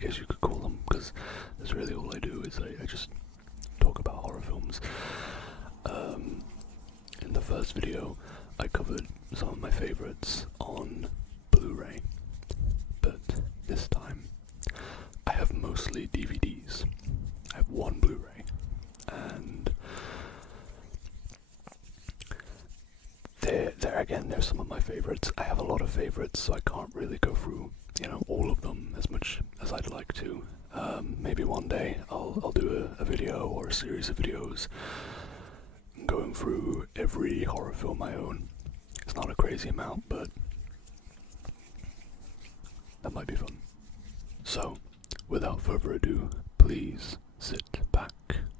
guess you could call them, because that's really all I do, is I just talk about horror films. In the first video, I covered some of my favourites on Blu-ray, but this time I have mostly DVDs. I have one Blu-ray, and they're some of my favourites. I have a lot of favourites, so I can't really go through, all of them as much as I'd like to. Maybe one day I'll do a video or a series of videos going through every horror film I own. It's not a crazy amount, but that might be fun. So, without further ado, please sit back,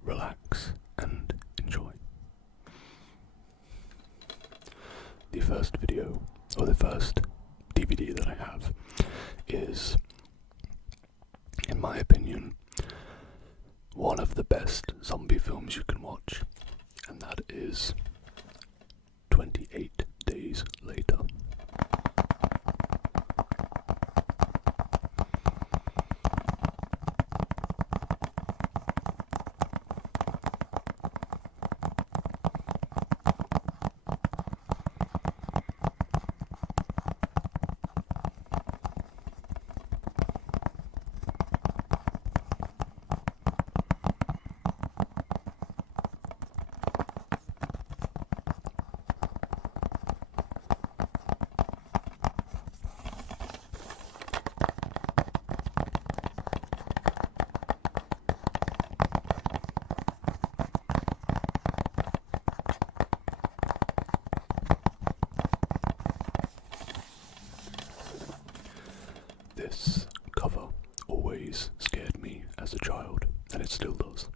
relax, and enjoy. The first video, or the first DVD that I have, is, in my opinion, one of the best zombie films you can watch, and that is 28 Days Later. This cover always scared me as a child, and it still does.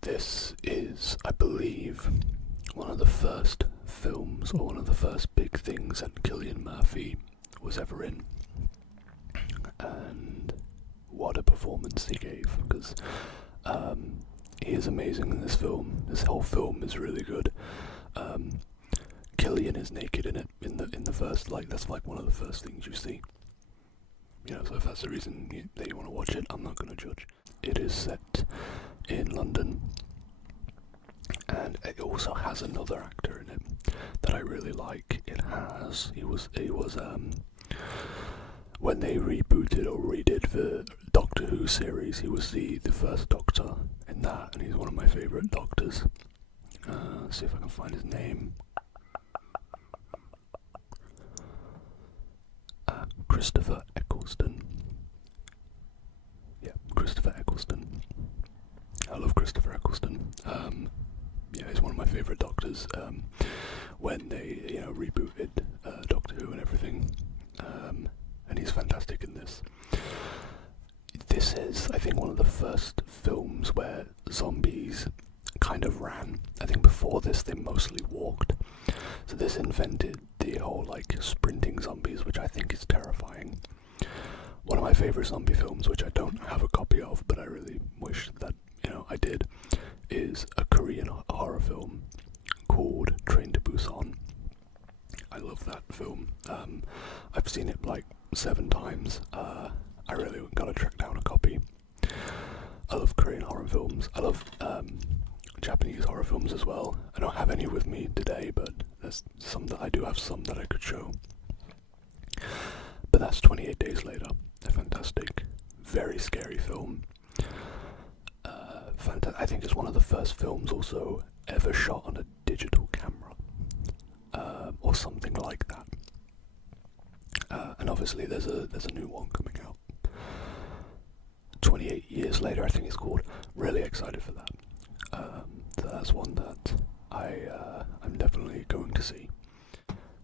This is, I believe, one of the first films, or one of the first big things that Cillian Murphy was ever in. And what a performance he gave, because he is amazing in this film. This whole film is really good. Cillian is naked in it in the first, that's one of the first things you see. So if that's the reason that you want to watch it, I'm not going to judge. It is set in London, and it also has another actor in it that I really like. He was when they rebooted or redid the Doctor Who series, he was the first Doctor in that, and he's one of my favourite Doctors. Let's see if I can find his name. Christopher Eccleston. Yeah, Christopher Eccleston. I love Christopher Eccleston. He's one of my favourite Doctors. When they, rebooted Doctor Who and everything, and he's fantastic in this. This is, I think, one of the first films where zombies kind of ran. I think before this they mostly walked. So this invented the whole sprinting zombies, which I think is terrifying. One of my favourite zombie films, which I don't have a copy of, but I really wish that I did, is a Korean horror film called Train to Busan. I love that film. I've seen it 7 times. I really gotta track down a copy. I love Korean horror films. I love Japanese horror films as well. I don't have any with me today, but there's some that I do have some that I could show. But that's 28 Days Later. A fantastic, very scary film. I think it's one of the first films also ever shot on a digital camera, or something like that. And obviously there's a new one coming out. 28 years later, I think it's called. Really excited for that. So that's one that I'm definitely going to see.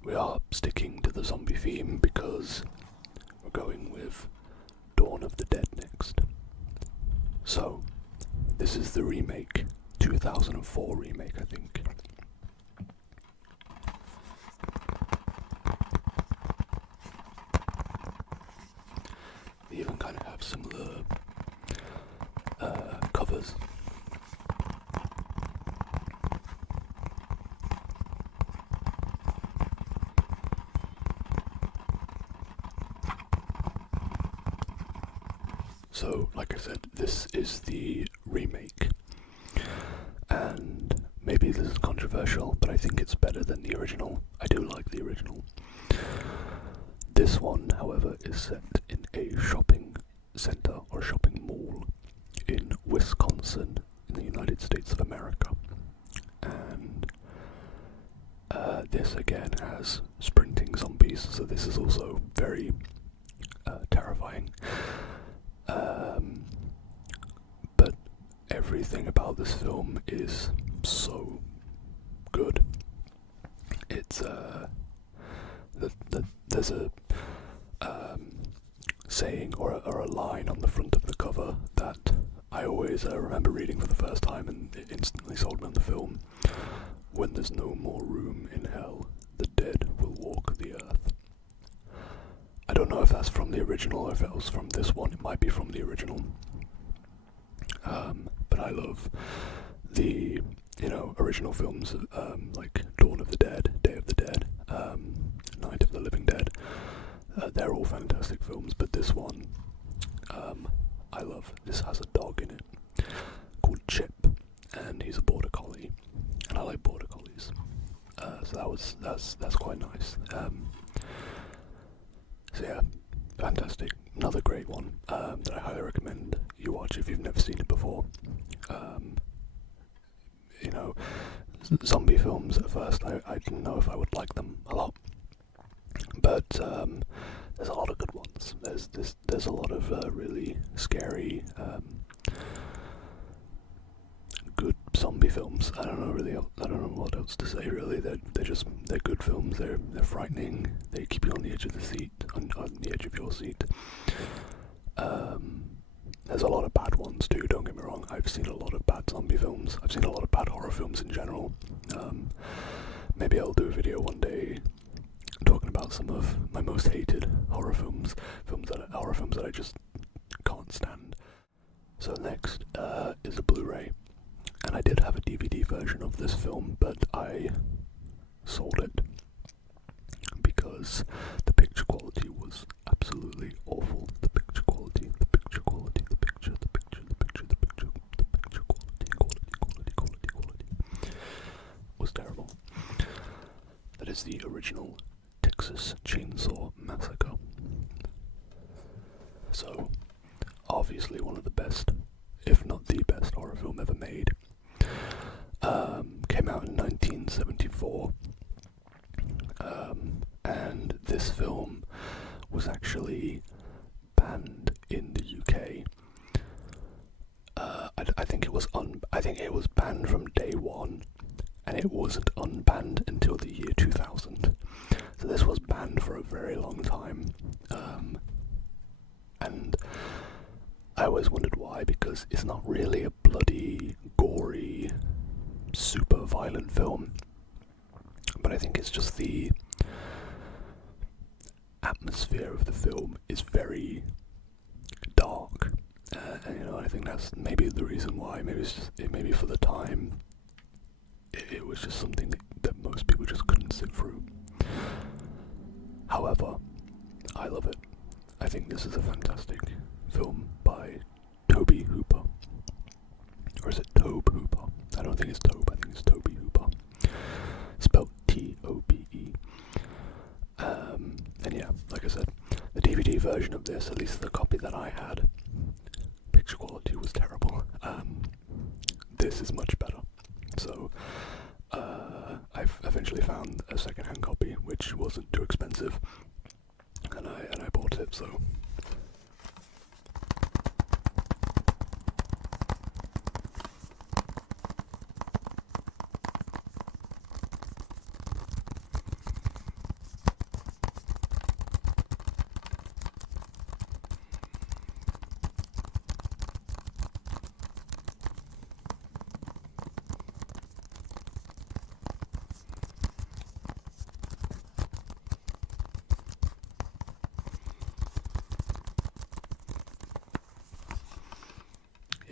We are sticking to the zombie theme because we're going with Dawn of the Dead next. So, this is the remake, 2004 remake, I think. They even kind of have similar covers. So, like I said, this is the remake, and maybe this is controversial, but I think it's better than the original. I do like the original. This one, however, is set in a shopping center or shopping mall in Wisconsin in the United States of America. And this again has sprinting zombies, so this is also very terrifying. But everything about this film is so good. It's there's a saying or a line on the front of the cover that I always remember reading for the first time, and it instantly sold me on the film. When there's no more room in hell, the dead will walk the earth. I don't know if that's from the original or if it was from this one. It might be from the original. But I love the, original films, like Dawn of the Dead, Day of the Dead, Night of the Living Dead. They're all fantastic films, but this one, I love. This has a dog in it called Chip, and he's a border collie, and I like border collies. So that's quite nice. So yeah, fantastic. Another great one that I highly recommend you watch if you've never seen it before. Zombie films at first, I didn't know if I would like them a lot, but there's a lot of good ones. There's a lot of really scary, good zombie films. I don't know what else to say really. They're good films. They're frightening. They keep you on the edge of the seat, on the edge of your seat. There's a lot of bad ones too, don't get me wrong. I've seen a lot of bad zombie films. I've seen a lot of bad horror films in general. Maybe I'll do a video one day talking about some of my most hated horror films, horror films that I just can't stand. So next is a Blu-ray, and I did have a DVD version of this film, but I sold it because the picture quality was absolutely awful. The picture quality was terrible. That is the original Texas Chainsaw Massacre. So, obviously one of the best, if not the best, horror film ever made. Came out in 1974. And this film was actually banned in the UK. I think it was banned from day one, and it wasn't unbanned until the year 2000. So this was banned for a very long time, and I always wondered why, because it's not really a bloody, gory, super violent film, but I think it's just the atmosphere of the film is very dark, and I think that's maybe the reason why. Maybe for the time, it was just something that most people just couldn't sit through. However, I love it. I think this is a fantastic film by Tobe Hooper. Or is it Tobe Hooper? I don't think it's Tobe, I think it's Tobe Hooper. Spelled T-O-B-E. And yeah, like I said, the DVD version of this, at least the copy that I had, picture quality was terrible. This is much better. So, I've eventually found a second-hand copy, which wasn't too expensive, and I bought it, so.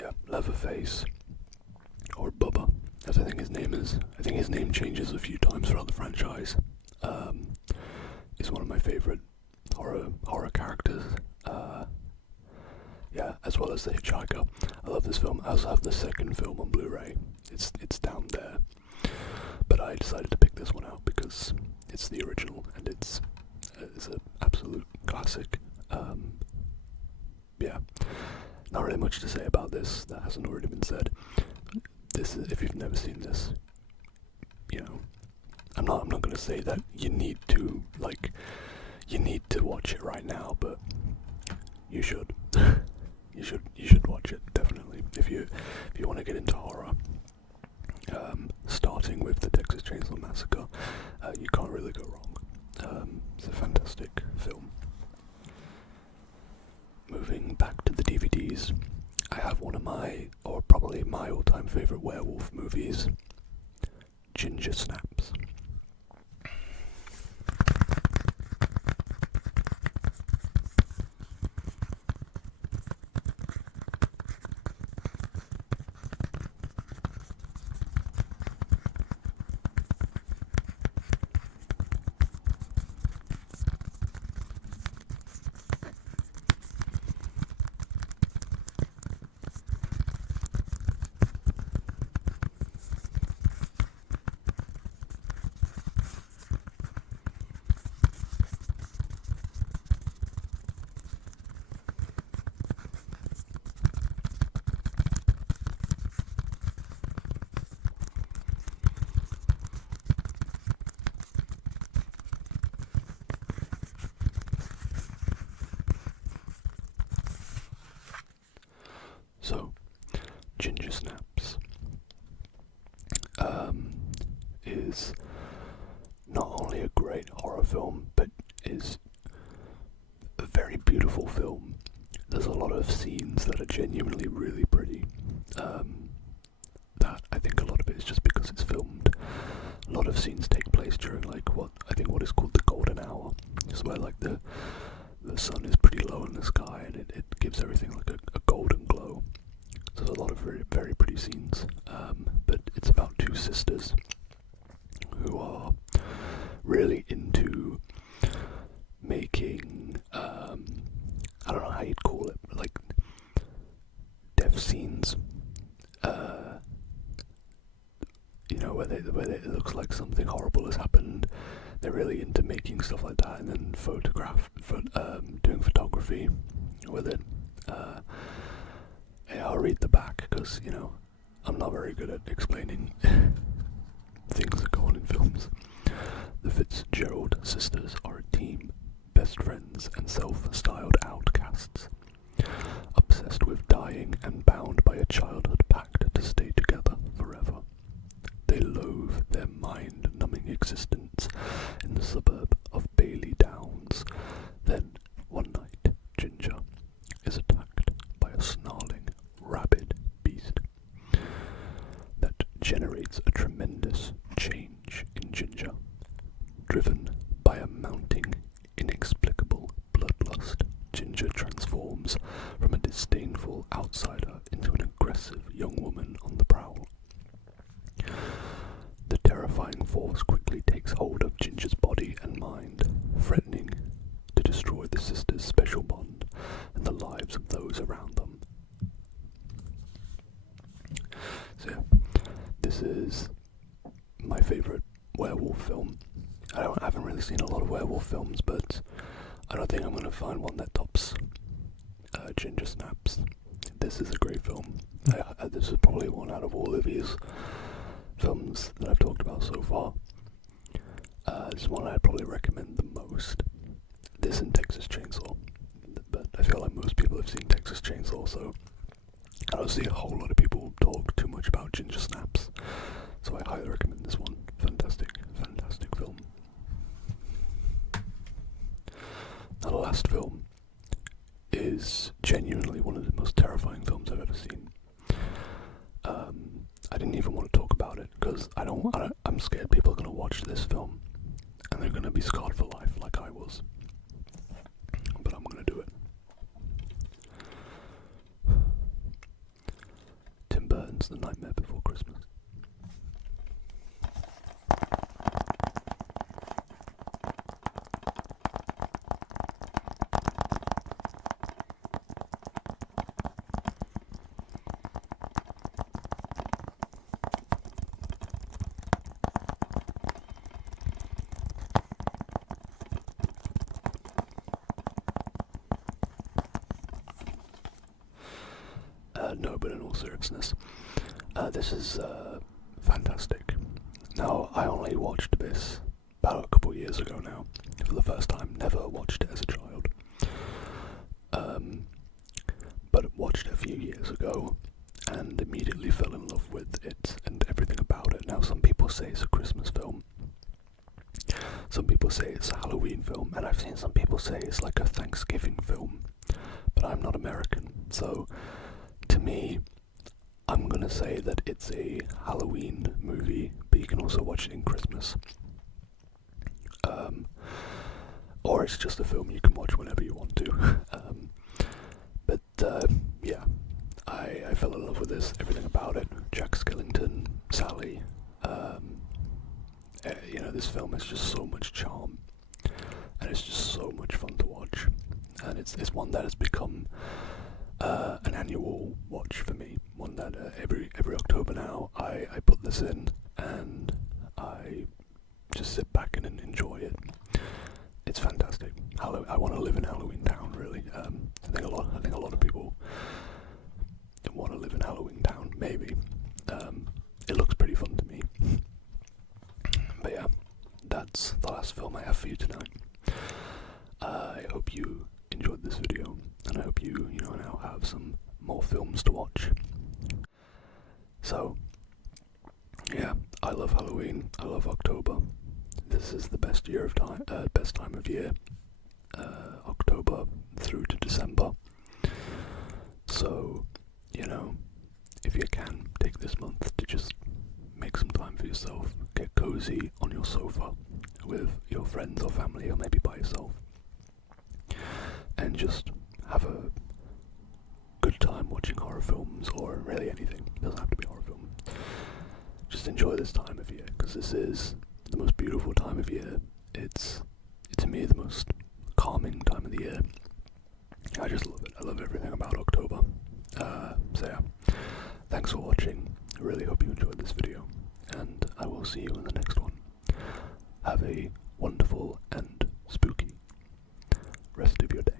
Yeah, Leatherface, or Bubba, as I think his name is. I think his name changes a few times throughout the franchise. He's one of my favourite horror characters. Yeah, as well as The Hitchhiker. I love this film. I also have the second film on Blu-ray. It's down there, but I decided to pick this one out because it's the original and it's an absolute classic. Yeah, not really much to say about this that hasn't already been said. This is, if you've never seen this, you know, I'm not gonna say that you need to watch it right now, but you should. you should watch it, definitely, if you want to get into horror. Starting with the Texas Chainsaw Massacre, you can't really go wrong. It's a fantastic film. Moving back to the DVDs, I have one of probably my all-time favorite werewolf movies, Ginger Snaps. So, Ginger Snaps is not only a great horror film, but is a very beautiful film. There's a lot of scenes that are genuinely really pretty. That I think a lot of it is just because it's filmed. A lot of scenes take place during what is called the golden hour. It's where the sun is pretty low in the sky and it gives everything like a golden glow. So there's a lot of very, very pretty scenes. But it's about two sisters who are really into making, I don't know how you'd call it, but like death scenes. Where it looks like something horrible has happened. They're really into making stuff like that, and then doing photography with it. Yeah, I'll read the back because I'm not very good at explaining things that go on in films. The Fitzgerald sisters are a team, best friends and self-styled outcasts, obsessed with dying and bound by a childhood pact to stay together forever. They loathe their mind-numbing existence in the suburb of Bailey Downs. Then, one night, Ginger is attacked by a snarling, rabid beast that generates a tremendous change in Ginger. Driven by a mounting, inexplicable bloodlust, Ginger transforms from a disdainful outsider into an aggressive young woman on the prowl. The terrifying force quickly takes hold of Ginger's body and mind, threatening to destroy the sisters' special bond and the lives of those around them. So yeah, this is my favourite werewolf film. I haven't really seen a lot of werewolf films, but I don't think I'm going to find one that tops Ginger Snaps. This is a great film. This is probably one out of all of these films that I've talked about so far. This is one I'd probably recommend the most. This and Texas Chainsaw. But I feel like most people have seen Texas Chainsaw, so I don't see a whole lot of people talk too much about Ginger Snaps. So I highly recommend this one. Fantastic, fantastic film. Now the last film is genuinely one of the most terrifying films I've ever seen. I didn't even want to talk about it because I'm scared people are going to watch this film and they're going to be scarred for life like I was. But I'm going to do it. Tim Burton's The Nightmare Before Christmas. but in all seriousness, this is fantastic. Now, I only watched this about a couple years ago now, for the first time. Never watched it as a child. But watched it a few years ago, and immediately fell in love with it and everything about it. Now, some people say it's a Christmas film. Some people say it's a Halloween film, and I've seen some people say it's like a Thanksgiving film. But I'm not American, so to me, I'm gonna say that it's a Halloween movie, but you can also watch it in Christmas. Or it's just a film you can watch whenever you want to. Yeah, I fell in love with this, everything about it. Jack Skellington, Sally, this film has just so much charm, and it's just so much fun to watch, and it's one that has become an annual watch for me, one that every October now I put this in, and I just sit back and enjoy it. It's fantastic. I want to live in Halloween Town, really. I think a lot of people want to live in Halloween Town. Maybe. It looks pretty fun to me. But yeah, that's the last film I have for you tonight. I hope you enjoyed this video, and I hope you now have some more films to watch. So, yeah, I love Halloween. I love October. This is the best time of year. October through to December. So, if you can, take this month to just make some time for yourself. Get cozy on your sofa with your friends or family, or maybe by yourself, and just have a good time watching horror films, or really anything. It doesn't have to be horror film. Just enjoy this time of year, because this is the most beautiful time of year. It's to me the most calming time of the year. I just love it. I love everything about October. So yeah, thanks for watching. I really hope you enjoyed this video, and I will see you in the next one. Have a wonderful and spooky rest of your day.